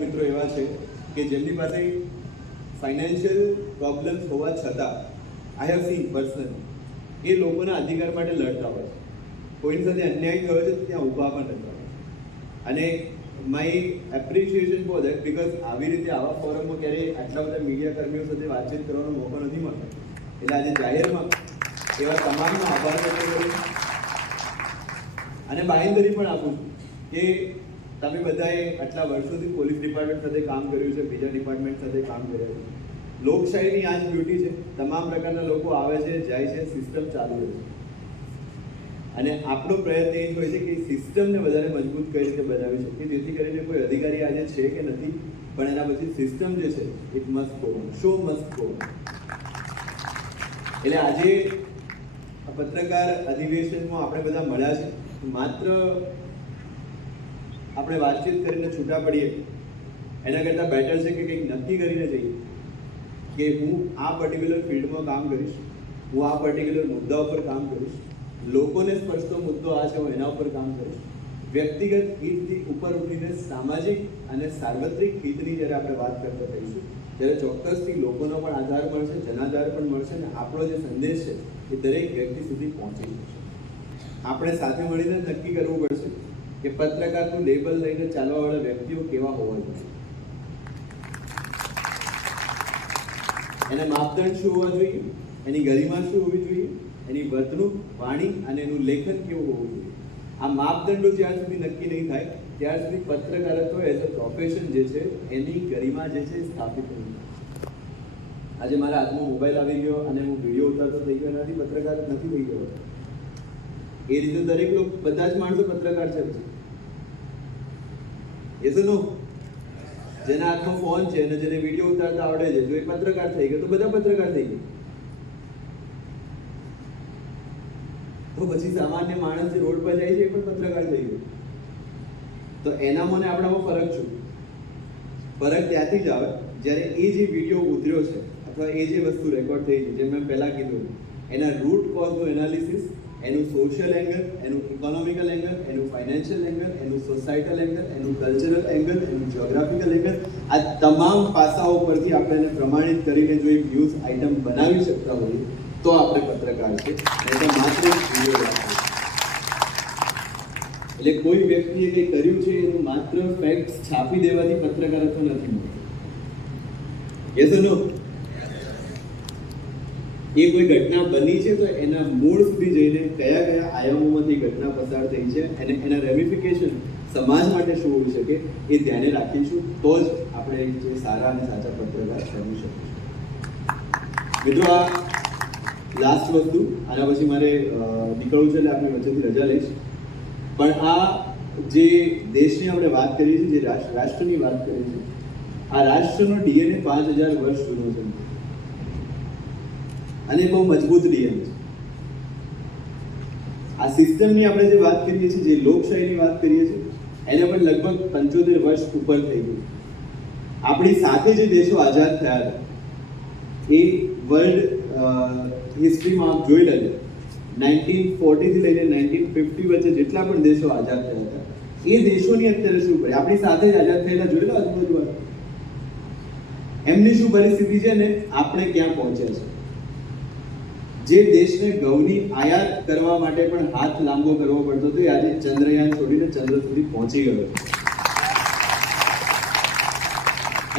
મિત્રો એવા છે કે જેમની પાસે ફાઇનાન્શિયલ પ્રોબ્લેમ્સ હોવા છતાં આઈ હેવ સીન પર્સનલી એ લોકોના અધિકાર માટે લડતા હોય છે. કોઈની સાથે અન્યાય થયો છે તો ત્યાં ઊભા પણ રહેતા હોય. અને my appreciation for that because આવી રીતે આવા ફોરમમાં ક્યારેય આટલા બધા મીડિયા કર્મીઓ સાથે વાતચીત કરવાનો મોકો નથી મળતો. એટલે આજે જાહેરમાં એવા તમામનો આભાર વ્યક્ત કરું અને બાંહેધરી પણ આપું છું કે તમે બધાએ આટલા વર્ષોથી પોલીસ ડિપાર્ટમેન્ટ સાથે કામ કર્યું છે, બીજા ડિપાર્ટમેન્ટ સાથે કામ કર્યું છે. લોકશાહીની આ જ બ્યુટી છે. તમામ પ્રકારના લોકો આવે છે, જાય છે, સિસ્ટમ ચાલુ રહે છે. અને આપણો પ્રયત્ન એ જ હોય છે કે સિસ્ટમને વધારે મજબૂત કઈ રીતે બનાવી શકીએ, જેથી કરીને કોઈ અધિકારી આજે છે કે નથી, પણ એના પછી સિસ્ટમ જે છે it must go on, show must go on. એટલે આજે પત્રકાર અધિવેશનમાં આપણે બધા મળ્યા છે. માત્ર આપણે વાતચીત કરીને છૂટા પડીએ એના કરતાં બેટર છે કે કંઈક નક્કી કરીને જઈએ કે હું આ પર્ટિક્યુલર ફિલ્ડમાં કામ કરીશ, હું આ પર્ટિક્યુલર મુદ્દા ઉપર કામ કરીશ, લોકોને સ્પર્શતો મુદ્દો આ છે હું એના ઉપર કામ કરીશ. વ્યક્તિગત હિતથી ઉપર ઉઠીને સામાજિક અને સાર્વત્રિક હિતની જ્યારે આપણે વાત કરતા થઈશું ત્યારે ચોક્કસથી લોકોનો પણ આધાર મળશે, જનાધાર પણ મળશે અને આપણો જે સંદેશ છે એ દરેક વ્યક્તિ સુધી પહોંચી શકશે. આપણે સાથે મળીને નક્કી કરવું પડશે કે પત્રકારનું લેબલ લઈને ચાલવાવાળા વ્યક્તિઓ કેવા હોવા જોઈએ, એના માપદંડ શું હોવા જોઈએ, એની ગરિમા શું હોવી જોઈએ, એની વર્તણૂક, વાણી અને એનું લેખન કેવું હોવું જોઈએ. આ માપદંડો જ્યાં સુધી નક્કી નહીં થાય ત્યાં સુધી પત્રકારત્વ એઝ અ પ્રોફેશન જે છે એની ગરિમા જે છે સ્થાપિત નહીં. આજે મારા હાથમાં મોબાઈલ આવી ગયો અને હું વિડીયો ઉતારતો થઈ ગયો, એનાથી પત્રકાર નથી થઈ ગયો. એ રીતે દરેક લોકો, બધા જ માણસો પત્રકાર છે. એ તો નો, જેના હાથમાં ફોન છે અને જેને વિડીયો ઉતારતા આવડે છે જો એ પત્રકાર થઈ ગયો તો બધા પત્રકાર થઈ ગયા. તો પછી સામાન્ય માણસ જે રોડ પર જાય છે એ પણ પત્રકાર થઈ ગયો. તો એના મને આપણામાં ફરક શું? ફરક ત્યાંથી જ આવે જ્યારે એ જે વિડીયો ઉતર્યો છે અથવા એ જે વસ્તુ રેકોર્ડ થઈ છે, જેમ મેં પહેલાં કીધું, એના રૂટ કોઝનું એનાલિસિસ, એનું સોશિયલ એંગલ, એનું ઇકોનોમિકલ એંગલ, એનું ફાઇનાન્શિયલ એંગલ, એનું સોસાયટલ એંગલ, એનું કલ્ચરલ એંગલ, એનું જ્યોગ્રાફિકલ એંગલ, આ તમામ પાસાઓ પરથી આપણે એને પ્રમાણિત કરીને જો એક ન્યૂઝ આઇટમ બનાવી શકતા હોઈએ તો આપણે પત્રકાર છે. નહીં તો માત્ર વિડીયો રાખીએ. એટલે કોઈ વ્યક્તિએ કંઈ કર્યું છે એનું માત્ર ફેક્ટ છાપી દેવાથી પત્રકારત્વ નથી મળતું. યસ ઓર નો? એ કોઈ ઘટના બની છે તો એના મૂળ સુધી જઈને કયા કયા આયામોમાંથી ઘટના પસાર થઈ છે અને એના રેમિફિકેશન સમાજ માટે શું હોઈ શકે એ ધ્યાને રાખીશું તો જ આપણે જે સારા અને સાચા પત્રકાર બની શકીશું. મિત્રો, આ લાસ્ટ વસ્તુ, આના પછી મારે નીકળવું છે એટલે આપણી વચ્ચેથી રજા લઈશ. પણ આ જે દેશની આપણે વાત કરીએ છીએ, જે રાષ્ટ્રની વાત કરીએ છીએ, આ રાષ્ટ્રનો ડીએનએ 5000 વર્ષ જૂનો છે અને બહુ મજબૂત ડીએનએ છે. આ સિસ્ટમની આપણે જે વાત કરીએ છીએ, જે લોકશાહીની વાત કરીએ છીએ, એને પણ લગભગ 75 વર્ષ ઉપર થઈ ગયું. આપણી સાથે જે દેશો આઝાદ થયા હતા એ વર્લ્ડ હિસ્ટ્રીમાં આપ જોઈ લેજો, 1940 થી લઈને 1950 વચ્ચે જેટલા પણ દેશો આઝાદ થયા હતા એ દેશોની અત્યારે શું કરે, આપણી સાથે જ આઝાદ થયેલા જોઈ લો આજુબાજુ, એમની શું પરિસ્થિતિ છે ને આપણે ક્યાં પહોંચ્યા છે. જે દેશને ઘઉંની આયાત કરવા માટે પણ હાથ લાંબો કરવો પડતો હતો એ આજે ચંદ્રયાન છોડીને ચંદ્ર સુધી પહોંચી ગયો છે.